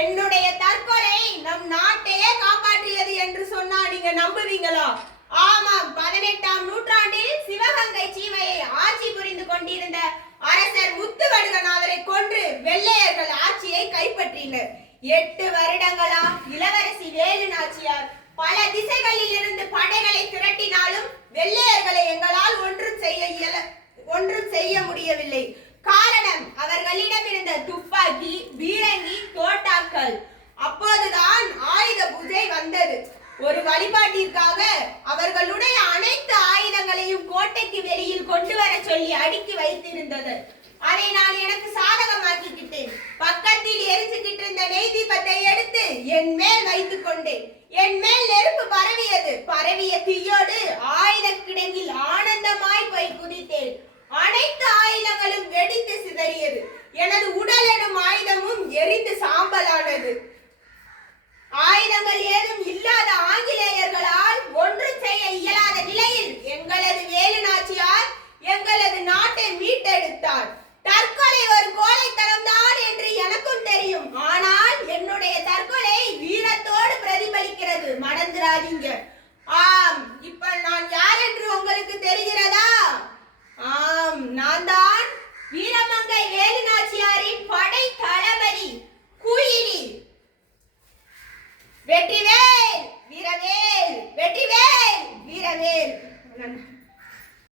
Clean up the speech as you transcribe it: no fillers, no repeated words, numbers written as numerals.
என்னுடைய தற்கொலை நம் நாட்டையே காப்பாற்றியது என்று சொன்னா நீங்க நம்புவீங்களா? ஆமாம், 18ஆம் நூற்றாண்டில் சிவகங்கை சீமையை ஆட்சி புரிந்து கொண்டிருந்த அரசர் முத்துவடுகநாதரை கொன்று வெள்ளையர்கள் ஆட்சியை கைப்பற்றினர். 8 வருடங்களா இளவரசி வேலு நாச்சியார் பல திசைகளில் இருந்து படைகளை திரட்டினாலும் வெள்ளையர்களை எங்களால் ஒன்றும் செய்ய முடியவில்லை. காரணம், அவர்களிடம் இருந்த துப்பாக்கி, பீரங்கி, தோட்டாக்கள். அப்போதுதான் ஆயுத பூஜை வந்தது. ஒரு வழிபாட்டிற்காக அவர்களுடைய அனைத்து ஆயுதங்களையும் கோட்டைக்கு வெளியில் கொண்டு வர சொல்லி அடுக்கி வைத்திருந்தது. அதை நான் எனக்கு சாதகமாக்கிக்கிட்டேன். பக்கத்தில் எரிச்சுக்கிட்டு இருந்த நெய் தீபத்தை எடுத்து என் மேல் வைத்துக் கொண்டேன். என் மேல் நெருப்பு பரவியது. பரவிய தீயோடு ஆயுத கிடங்கில் ஆனந்தமாய் போய் குதித்தேன். அனைத்து ஆயுதங்களும் வெடித்து சிதறியது. எனது உடல் எனும் ஆயுதமும் எரிந்து சாம்பலானது. ஆயுதங்கள் ஏதும் இல்லாத ஆங்கிலேயர்களால் ஒன்றும் செய்ய இயலாத நிலையில் எங்களது வேலு நாச்சியார்